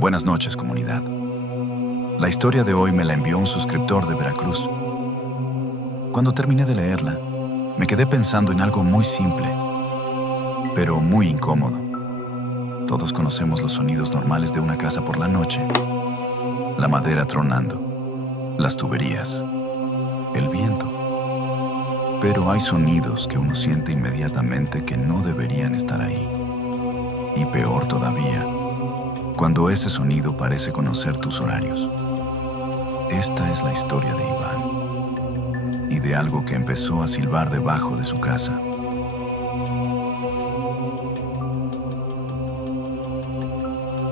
Buenas noches, comunidad. La historia de hoy me la envió un suscriptor de Veracruz. Cuando terminé de leerla, me quedé pensando en algo muy simple, pero muy incómodo. Todos conocemos los sonidos normales de una casa por la noche. La madera tronando, las tuberías, el viento. Pero hay sonidos que uno siente inmediatamente que no deberían estar ahí. Y peor todavía, cuando ese sonido parece conocer tus horarios. Esta es la historia de Iván y de algo que empezó a silbar debajo de su casa.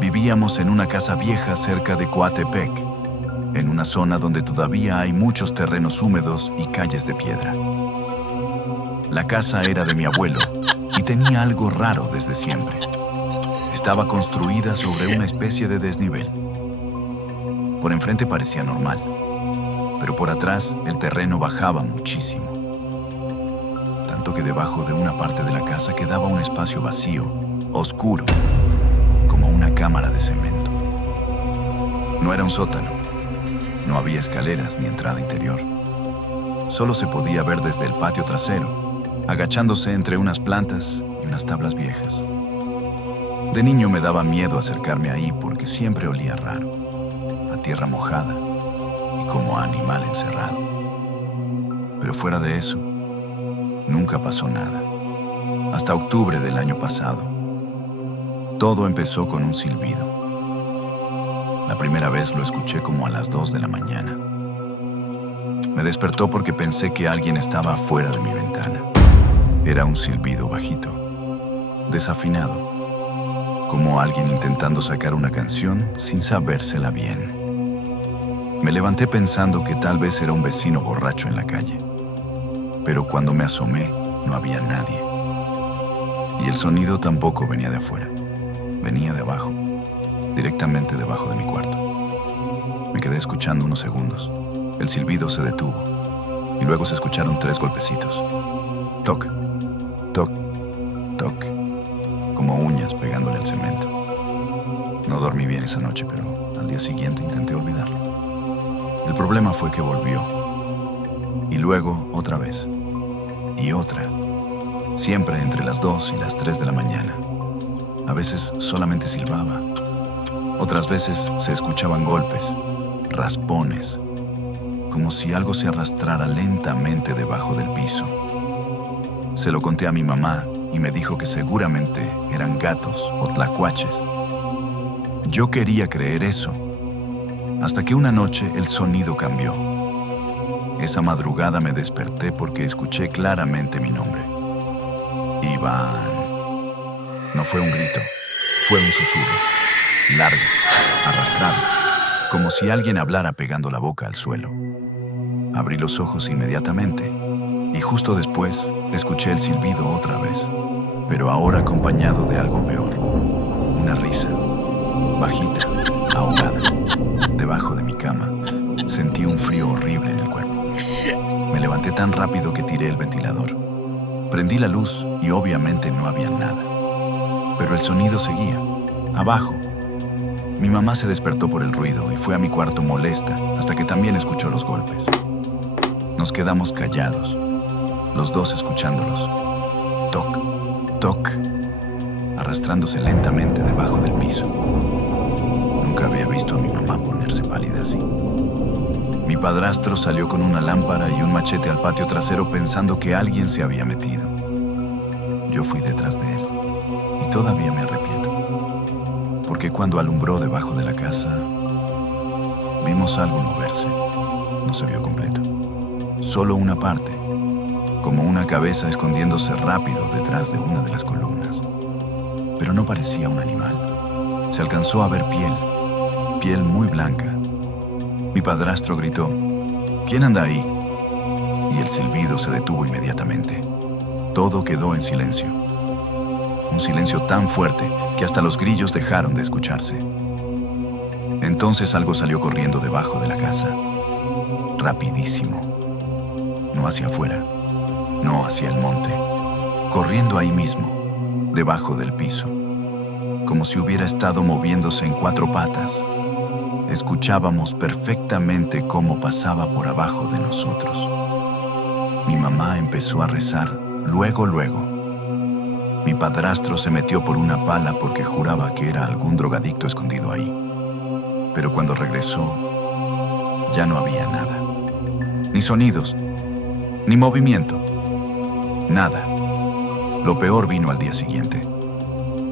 Vivíamos en una casa vieja cerca de Coatepec, en una zona donde todavía hay muchos terrenos húmedos y calles de piedra. La casa era de mi abuelo y tenía algo raro desde siempre. Estaba construida sobre una especie de desnivel. Por enfrente parecía normal, pero por atrás el terreno bajaba muchísimo. Tanto que debajo de una parte de la casa quedaba un espacio vacío, oscuro, como una cámara de cemento. No era un sótano, no había escaleras ni entrada interior. Solo se podía ver desde el patio trasero, agachándose entre unas plantas y unas tablas viejas. De niño me daba miedo acercarme ahí porque siempre olía raro, a tierra mojada y como a animal encerrado. Pero fuera de eso, nunca pasó nada. Hasta octubre del año pasado, todo empezó con un silbido. La primera vez lo escuché como a las 2 de la mañana. Me despertó porque pensé que alguien estaba afuera de mi ventana. Era un silbido bajito, desafinado, como alguien intentando sacar una canción sin sabérsela bien. Me levanté pensando que tal vez era un vecino borracho en la calle, pero cuando me asomé no había nadie. Y el sonido tampoco venía de afuera, venía de abajo, directamente debajo de mi cuarto. Me quedé escuchando unos segundos. El silbido se detuvo y luego se escucharon 3 golpecitos. Toc, toc, toc, como uñas pegándole al cemento. No dormí bien esa noche, pero al día siguiente intenté olvidarlo. El problema fue que volvió. Y luego otra vez. Y otra. Siempre entre las 2 y las 3 de la mañana. A veces solamente silbaba. Otras veces se escuchaban golpes, raspones, como si algo se arrastrara lentamente debajo del piso. Se lo conté a mi mamá y me dijo que seguramente eran gatos o tlacuaches. Yo quería creer eso, hasta que una noche el sonido cambió. Esa madrugada me desperté porque escuché claramente mi nombre. Iván. No fue un grito, fue un susurro, largo, arrastrado, como si alguien hablara pegando la boca al suelo. Abrí los ojos inmediatamente y justo después escuché el silbido otra vez, pero ahora acompañado de algo peor. Una risa, bajita, ahogada. Debajo de mi cama sentí un frío horrible en el cuerpo. Me levanté tan rápido que tiré el ventilador. Prendí la luz y obviamente no había nada. Pero el sonido seguía, abajo. Mi mamá se despertó por el ruido y fue a mi cuarto molesta hasta que también escuchó los golpes. Nos quedamos callados, los dos escuchándolos. Toc, toc, arrastrándose lentamente debajo del piso. Nunca había visto a mi mamá ponerse pálida así. Mi padrastro salió con una lámpara y un machete al patio trasero pensando que alguien se había metido. Yo fui detrás de él y todavía me arrepiento. Porque cuando alumbró debajo de la casa, vimos algo moverse. No se vio completo. Solo una parte, como una cabeza escondiéndose rápido detrás de una de las columnas. Pero no parecía un animal. Se alcanzó a ver piel muy blanca. Mi padrastro gritó, ¿quién anda ahí? Y el silbido se detuvo inmediatamente. Todo quedó en silencio. Un silencio tan fuerte que hasta los grillos dejaron de escucharse. Entonces algo salió corriendo debajo de la casa. Rapidísimo. No hacia afuera, no hacia el monte. Corriendo ahí mismo, debajo del piso. como si hubiera estado moviéndose en 4 patas. Escuchábamos perfectamente cómo pasaba por abajo de nosotros. Mi mamá empezó a rezar, luego. Mi padrastro se metió por una pala porque juraba que era algún drogadicto escondido ahí. Pero cuando regresó, ya no había nada. Ni sonidos, ni movimiento. Nada. Lo peor vino al día siguiente,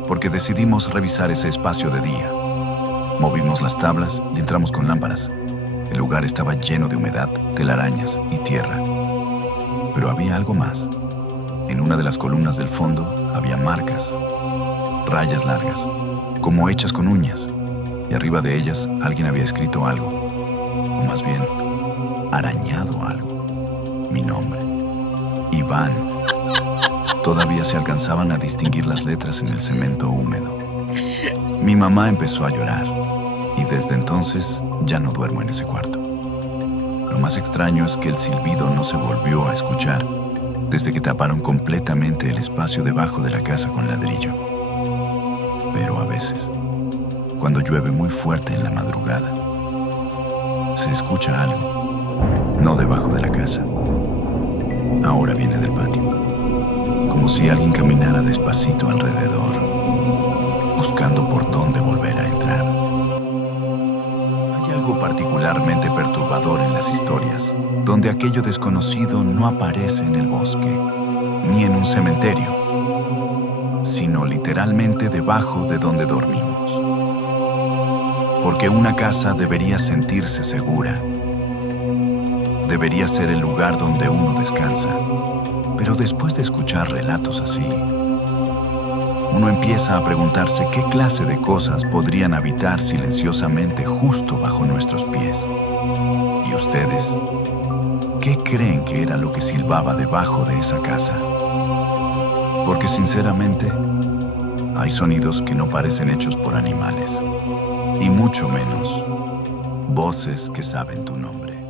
porque decidimos revisar ese espacio de día. Movimos las tablas y entramos con lámparas. El lugar estaba lleno de humedad, telarañas y tierra. Pero había algo más. En una de las columnas del fondo había marcas, rayas largas, como hechas con uñas, y arriba de ellas alguien había escrito algo, o más bien, arañado algo. Mi nombre, Iván. Todavía se alcanzaban a distinguir las letras en el cemento húmedo. Mi mamá empezó a llorar, y desde entonces ya no duermo en ese cuarto. Lo más extraño es que el silbido no se volvió a escuchar desde que taparon completamente el espacio debajo de la casa con ladrillo. Pero a veces, cuando llueve muy fuerte en la madrugada, se escucha algo, no debajo de la casa. Ahora viene del patio, como si alguien caminara despacito alrededor, buscando por dónde volver a entrar. Hay algo particularmente perturbador en las historias, donde aquello desconocido no aparece en el bosque, ni en un cementerio, sino literalmente debajo de donde dormimos. Porque una casa debería sentirse segura. Debería ser el lugar donde uno descansa. Pero después de escuchar relatos así, uno empieza a preguntarse qué clase de cosas podrían habitar silenciosamente justo bajo nuestros pies. ¿Y ustedes? ¿Qué creen que era lo que silbaba debajo de esa casa? Porque sinceramente, hay sonidos que no parecen hechos por animales, y mucho menos voces que saben tu nombre.